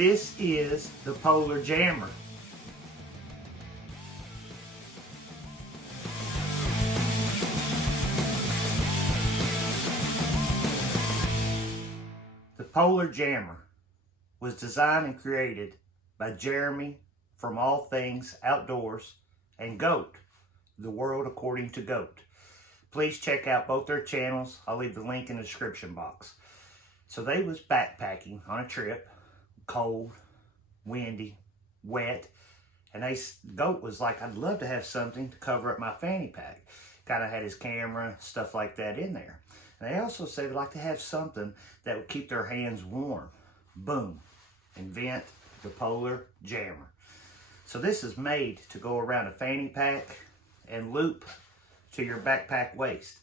This is the Polar Jammer. The Polar Jammer was designed and created by Jeremy from All Things Outdoors and Goat, the world according to Goat. Please check out both their channels. I'll leave the link in the description box. So they was backpacking on a trip, cold, windy, wet, and Goat was like, I'd love to have something to cover up my fanny pack. Kind of had his camera, stuff like that in there. And they also said they'd like to have something that would keep their hands warm. Boom, invent the Polar Jammer. So this is made to go around a fanny pack and loop to your backpack waist.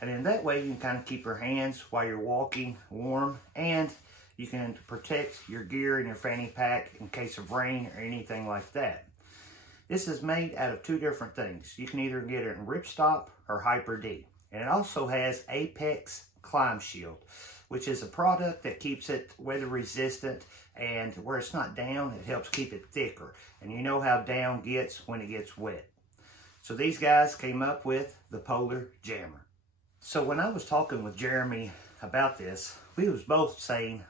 And in that way, you can kind of keep your hands while you're walking warm, and you can protect your gear in your fanny pack in case of rain or anything like that. This is made out of two different things. You can either get it in Ripstop or Hyper D. And it also has Apex Climb Shield, which is a product that keeps it weather resistant, and where it's not down, it helps keep it thicker. And you know how down gets when it gets wet. So these guys came up with the Polar Jammer. So when I was talking with Jeremy about this, we was both saying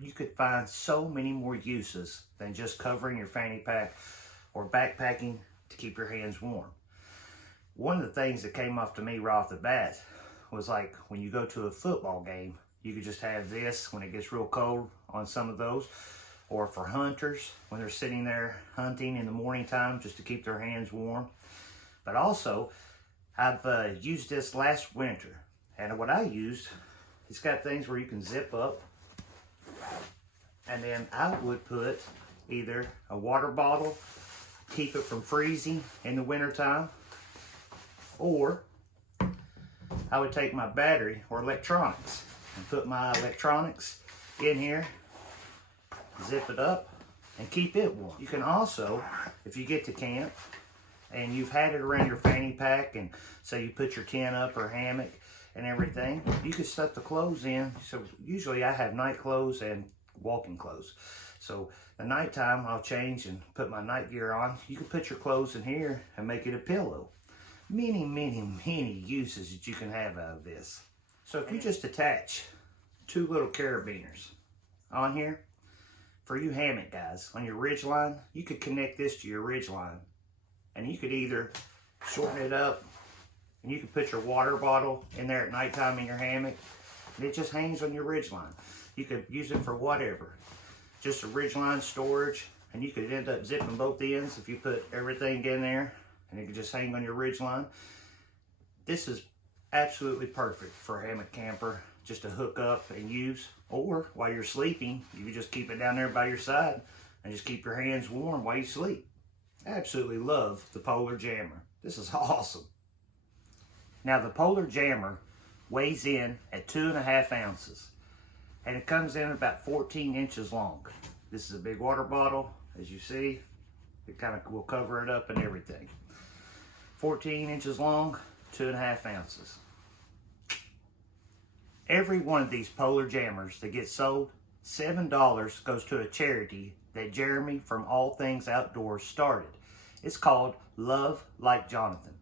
you could find so many more uses than just covering your fanny pack or backpacking to keep your hands warm. One of the things that came off to me right off the bat was like when you go to a football game, you could just have this when it gets real cold on some of those, or for hunters when they're sitting there hunting in the morning time just to keep their hands warm. But also, I've used this last winter, and what I used, it's got things where you can zip up, and then I would put either a water bottle, keep it from freezing in the wintertime, or I would take my battery or electronics and put my electronics in here, zip it up, and keep it warm. You can also, if you get to camp and you've had it around your fanny pack, and say you put your tent up or hammock and everything, you can stuff the clothes in. So usually I have night clothes and walking clothes. So the nighttime I'll change and put my night gear on. You can put your clothes in here and make it a pillow. Many, many, many uses that you can have out of this. So if you just attach two little carabiners on here, for you hammock guys, on your ridge line, you could connect this to your ridge line. And you could either shorten it up, and you could put your water bottle in there at nighttime in your hammock, and it just hangs on your ridge line. You could use it for whatever. Just a ridge line storage, and you could end up zipping both ends if you put everything in there, and it could just hang on your ridge line. This is absolutely perfect for a hammock camper, just to hook up and use, or while you're sleeping, you can just keep it down there by your side and just keep your hands warm while you sleep. Absolutely love the Polar Jammer. This is awesome. Now the Polar Jammer weighs in at 2.5 ounces, and it comes in about 14 inches long. This is a big water bottle, as you see. It kind of will cover it up and everything. 14 inches long, 2.5 ounces. Every one of these Polar Jammers that gets sold, $7 goes to a charity that Jeremy from All Things Outdoors started. It's called Love Like Jonathan.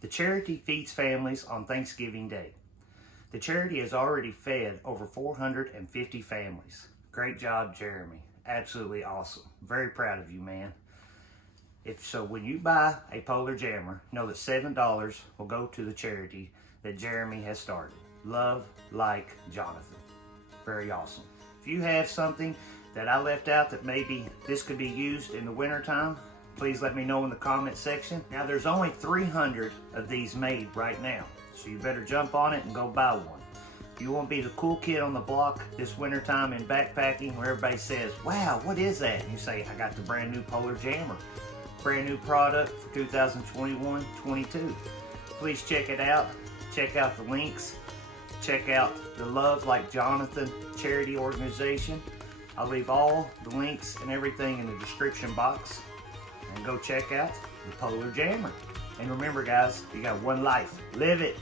The charity feeds families on Thanksgiving Day. The charity has already fed over 450 families. Great job, Jeremy. Absolutely awesome. Very proud of you, man. So when you buy a Polar Jammer, know that $7 will go to the charity that Jeremy has started. Love Like Jonathan. Very awesome. If you have something that I left out that maybe this could be used in the wintertime, please let me know in the comment section. Now there's only 300 of these made right now, so you better jump on it and go buy one. If you want to be the cool kid on the block this wintertime in backpacking, where everybody says, wow, what is that? And you say, I got the brand new Polar Jammer. Brand new product for 2021-22. Please check it out. Check out the links. Check out the Love Like Jonathan charity organization. I'll leave all the links and everything in the description box. And go check out the Polar Jammer. And remember guys, you got one life. Live it.